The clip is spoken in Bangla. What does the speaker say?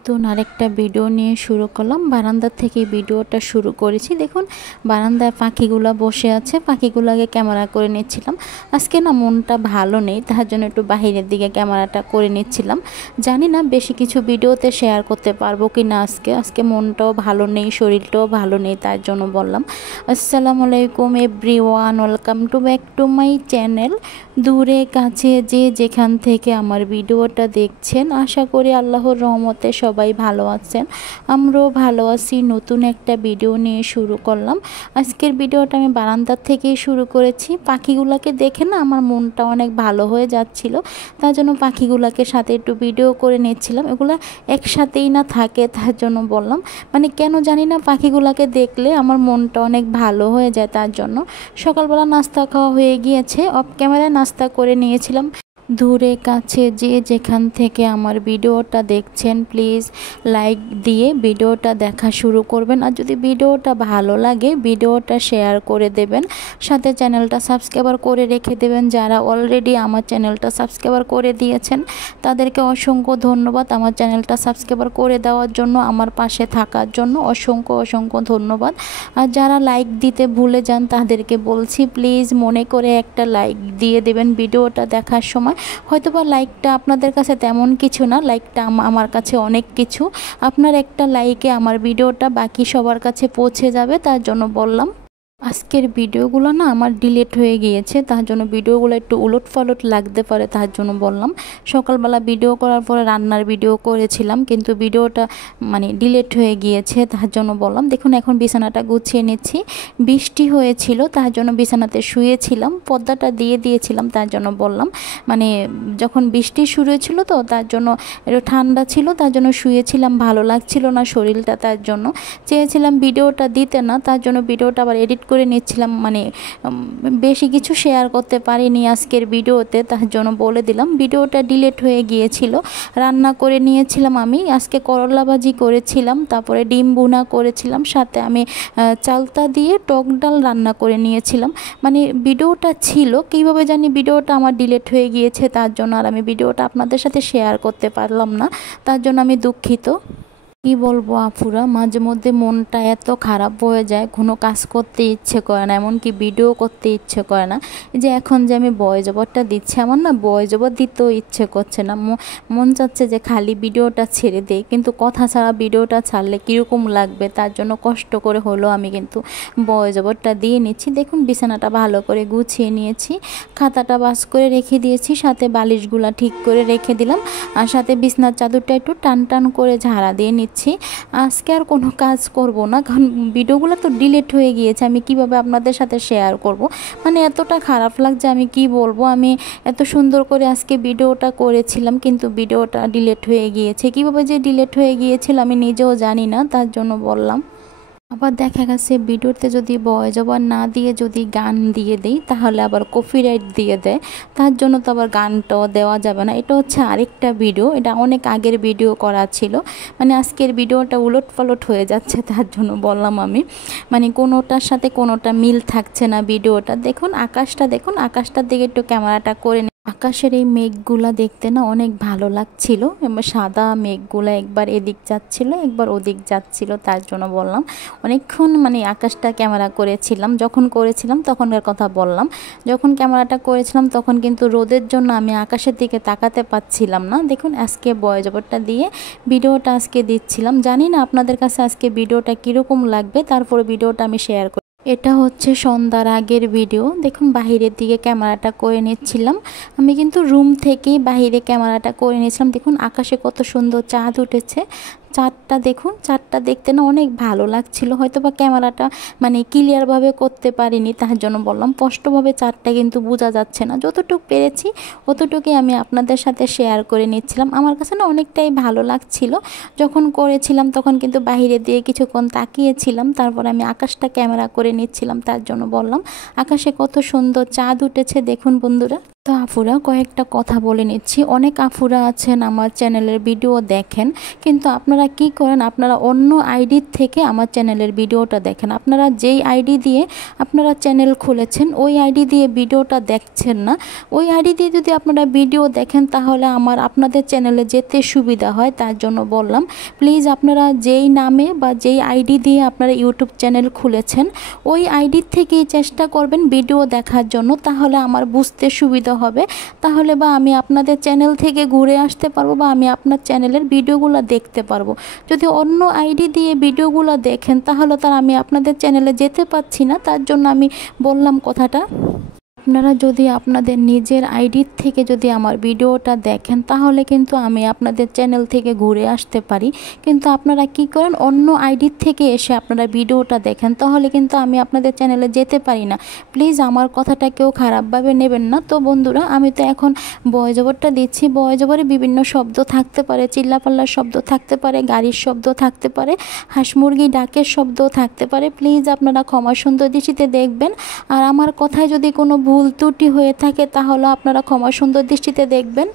নতুন আরেকটা ভিডিও নিয়ে শুরু করলাম। বারান্দা থেকে ভিডিওটা শুরু করেছি। দেখুন বারান্দায় পাখিগুলা বসে আছে, পাখিগুলাকে ক্যামেরা করে নিচ্ছিলাম। আজকে না মনটা ভালো নেই, তার জন্য একটু বাহিরের দিকে ক্যামেরাটা করে নিচ্ছিলাম। জানি না বেশি কিছু ভিডিওতে শেয়ার করতে পারবো কি না। আজকে মনটাও ভালো নেই, শরীরটাও ভালো নেই, তার জন্য বললাম। আসসালামু আলাইকুম everyone, welcome to back to my channel. দূরে কাছে যে যেখান থেকে আমার ভিডিওটা দেখছেন, আশা করি আল্লাহর রহমতে সবাই ভালো আছেন, আমরাও ভালো আছি। নতুন একটা ভিডিও নিয়ে শুরু করলাম। আজকের ভিডিওটা আমি বারান্দার থেকেই শুরু করেছি। পাখিগুলোকে দেখে না আমার মনটা অনেক ভালো হয়ে যাচ্ছিল, তার জন্য পাখিগুলোকে সাথে একটু ভিডিও করে নিচ্ছিলাম। এগুলো একসাথেই না থাকে, তার জন্য বললাম। মানে কেন জানি না পাখিগুলোকে দেখলে আমার মনটা অনেক ভালো হয়ে যায়, তার জন্য। সকালবেলা নাস্তা খাওয়া হয়ে গিয়েছে, অফ ক্যামেরায় নাস্তা করে নিয়েছিলাম। দূরে কাছে যে যেখান থেকে আমার ভিডিওটা দেখছেন, প্লিজ লাইক দিয়ে ভিডিওটা দেখা শুরু করবেন। আর যদি ভিডিওটা ভালো লাগে ভিডিওটা শেয়ার করে দেবেন, সাথে চ্যানেলটা সাবস্ক্রাইবার করে রেখে দেবেন। যারা অলরেডি আমার চ্যানেলটা সাবস্ক্রাইবার করে দিয়েছেন তাদেরকে অসংখ্য ধন্যবাদ। আমার চ্যানেলটা সাবস্ক্রাইবার করে দেওয়ার জন্য, আমার পাশে থাকার জন্য অসংখ্য ধন্যবাদ। আর যারা লাইক দিতে ভুলে যান তাদেরকে বলছি, প্লিজ মনে করে একটা লাইক দিয়ে দেবেন ভিডিওটা দেখার সময়। হয়তোবা লাইকটা আপনাদের কাছে তেমন কিছু না, লাইকটা আমার কাছে অনেক কিছু। আপনার একটা লাইকে আমার ভিডিওটা বাকি সবার কাছে পৌঁছে যাবে, তার জন্য বললাম। আজকের ভিডিওগুলো না আমার ডিলিট হয়ে গিয়েছে, তার জন্য ভিডিওগুলো একটু উলটপালট লাগতে পারে, তার জন্য বললাম। সকালবেলা ভিডিও করার পরে রান্নার ভিডিও করেছিলাম, কিন্তু ভিডিওটা মানে ডিলিট হয়ে গিয়েছে, তার জন্য বললাম। দেখুন এখন বিছানাটা গুছিয়ে নিচ্ছি। বৃষ্টি হয়েছিল, তার জন্য বিছানাতে শুয়েছিলাম, পর্দাটা দিয়ে দিয়েছিলাম, তার জন্য বললাম। মানে যখন বৃষ্টি শুরু হয়েছিল তো, তার জন্য একটু ঠান্ডা ছিল, তার জন্য শুয়েছিলাম, ভালো লাগছিল না শরীরটা, তার জন্য চেয়েছিলাম ভিডিওটা দিতে না, তার জন্য ভিডিওটা আবার এডিট করে নিচ্ছিলাম। মানে বেশি কিছু শেয়ার করতে পারিনি আজকের ভিডিওতে, তার জন্য বলে দিলাম। ভিডিওটা ডিলিট হয়ে গিয়েছিল। রান্না করে নিয়েছিলাম আমি আজকে, করলা ভাজি করেছিলাম, তারপরে ডিম ভুনা করেছিলাম, সাথে আমি চালতা দিয়ে টক ডাল রান্না করে নিয়েছিলাম। মানে ভিডিওটা ছিল, কীভাবে জানি ভিডিওটা আমার ডিলিট হয়ে গিয়েছে, তার জন্য আর আমি ভিডিওটা আপনাদের সাথে শেয়ার করতে পারলাম না, তার জন্য আমি দুঃখিত। কি বলবো আপুরা, মাঝে মধ্যে মনটা এত খারাপ হয়ে যায়, কোনো কাজ করতে ইচ্ছে করে না, এমনকি ভিডিও করতে ইচ্ছে করে না। এই যে এখন যে আমি ভয়েস ওভারটা দিচ্ছি, আমার না ভয়েস ওভার দিতেও ইচ্ছে করছে না, মন চাচ্ছে যে খালি ভিডিওটা ছেড়ে দেই, কিন্তু কথা ছাড়া ভিডিওটা ছাড়লে কীরকম লাগবে, তার জন্য কষ্ট করে হলো আমি কিন্তু ভয়েস ওভারটা দিয়ে নিচ্ছি। দেখুন বিছানাটা ভালো করে গুছিয়ে নিয়েছি, খাতাটা বাস করে রেখে দিয়েছি, সাথে বালিশগুলা ঠিক করে রেখে দিলাম, আর সাথে বিছনার চাদরটা একটু টান করে ঝাড়া দিয়ে নিচ্ছি। আজকে আর কোনো কাজ করব না, কারণ ভিডিওগুলো তো ডিলিট হয়ে গিয়েছে, আমি কিভাবে আপনাদের সাথে শেয়ার করব। মানে এতটা খারাপ লাগছে, আমি কি বলবো। আমি এত সুন্দর করে আজকে ভিডিওটা করেছিলাম, কিন্তু ভিডিওটা ডিলিট হয়ে গিয়েছে। কিভাবে যে ডিলিট হয়ে গিয়েছিল আমি নিজেও জানি না, তার জন্য বললাম। আবার দেখা গেছে ভিডিওতে যদি ভয়েস ওভার না দিয়ে যদি গান দিয়ে দেই, তাহলে আবার কপিরাইট দিয়ে দেয়, তার জন্য তো আবার গানটাও দেওয়া যাবে না। এটা হচ্ছে আরেকটা ভিডিও, এটা অনেক আগের ভিডিও করা ছিল। মানে আজকের ভিডিওটা উলটপালট হয়ে যাচ্ছে, তার জন্য বললাম আমি। মানে কোনোটার সাথে কোনোটা মিল থাকছে না ভিডিওটা। দেখুন আকাশটার দিকে একটু ক্যামেরাটা করে। আকাশের এই মেঘগুলা দেখতে না অনেক ভালো লাগছিল, এবং সাদা মেঘগুলা একবার এদিক যাচ্ছিল একবার ওদিক যাচ্ছিল, তার জন্য বললাম। অনেকক্ষণ মানে আকাশটা ক্যামেরা করেছিলাম, যখন করেছিলাম তখনকার কথা বললাম। যখন ক্যামেরাটা করেছিলাম তখন কিন্তু রোদের জন্য আমি আকাশের দিকে তাকাতে পাচ্ছিলাম না। দেখুন আজকে ভয়েস ওভারটা দিয়ে ভিডিওটা আজকে দিচ্ছিলাম, জানি না আপনাদের কাছে আজকে ভিডিওটা কীরকম লাগবে, তারপরে ভিডিওটা আমি শেয়ার করি। এটা হচ্ছে সন্ধ্যার আগের ভিডিও। দেখুন বাহিরের দিকে ক্যামেরাটা করে নিচ্ছিলাম, আমি কিন্তু রুম থেকেই বাহিরে ক্যামেরাটা করে নিয়েছিলাম। দেখুন আকাশে কত সুন্দর চাঁদ উঠেছে, চাঁদটা দেখুন, চাঁদটা দেখতে না অনেক ভালো লাগছিল। হয়তো বা ক্যামেরাটা মানে ক্লিয়ারভাবে করতে পারিনি, তার জন্য বললাম। স্পষ্টভাবে চাঁদটা কিন্তু বোঝা যাচ্ছে না, যতটুকু পেরেছি অতটুকুই আমি আপনাদের সাথে শেয়ার করে নিচ্ছিলাম। আমার কাছে না অনেকটাই ভালো লাগছিল যখন করেছিলাম, তখন কিন্তু বাহিরে দিয়ে কিছুক্ষণ তাকিয়েছিলাম, তারপর আমি আকাশটা ক্যামেরা করে নিচ্ছিলাম, তার জন্য বললাম। আকাশে কত সুন্দর চাঁদ উঠেছে দেখুন বন্ধুরা। তো আফুরা কয়েকটা কথা বলে নিচ্ছি। অনেক আফুরা আছেন আমার চ্যানেলের ভিডিও দেখেন, কিন্তু আপনারা কি করেন, আপনারা অন্য আইডি থেকে আমার চ্যানেলের ভিডিওটা দেখেন। আপনারা যেই আইডি দিয়ে আপনারা চ্যানেল খুলেছেন ওই আইডি দিয়ে ভিডিওটা দেখছেন না। ওই আইডি দিয়ে যদি আপনারা ভিডিও দেখেন তাহলে আপনাদের চ্যানেলে যেতে সুবিধা হয়। তার জন্য বললাম প্লিজ আপনারা যেই নামে বা যেই আইডি দিয়ে আপনারা ইউটিউব চ্যানেল খুলেছেন ওই আইডির থেকেই চেষ্টা করবেন ভিডিও দেখার জন্য, তাহলে আমার বুঝতে সুবিধা হবে। তাহলে বা আমি আপনাদের চ্যানেল থেকে ঘুরে আসতে পারবো বা আমি আপনার চ্যানেলের ভিডিওগুলো দেখতে পারবো। যদি অন্য আইডি দিয়ে ভিডিওগুলো দেখেন তাহলে তার আমি আপনাদের চ্যানেলে যেতে পারছি না। তার জন্য আমি বললাম কথাটা। আপনারা যদি আপনাদের নিজের আইডির থেকে যদি আমার ভিডিওটা দেখেন তাহলে কিন্তু আমি আপনাদের চ্যানেল থেকে ঘুরে আসতে পারি, কিন্তু আপনারা কি করেন অন্য আইডির থেকে এসে আপনারা ভিডিওটা দেখেন, তাহলে কিন্তু আমি আপনাদের চ্যানেলে যেতে পারি না। প্লিজ আমার কথাটা কেউ খারাপভাবে নেবেন না। তো বন্ধুরা, আমি তো এখন ভয়েস ওভারটা দিচ্ছি। ভয়েস ওভারে বিভিন্ন শব্দ থাকতে পারে, চিল্লাপাল্লার শব্দ থাকতে পারে, গাড়ির শব্দ থাকতে পারে, হাঁস মুরগি ডাকের শব্দ থাকতে পারে। প্লিজ আপনারা ক্ষমা সুন্দর দৃষ্টিতে দেখবেন। আর আমার কথায় যদি কোনো ভুল ত্রুটি হয়ে থাকে তাহলে আপনারা ক্ষমা সুন্দর দৃষ্টিতে দেখবেন।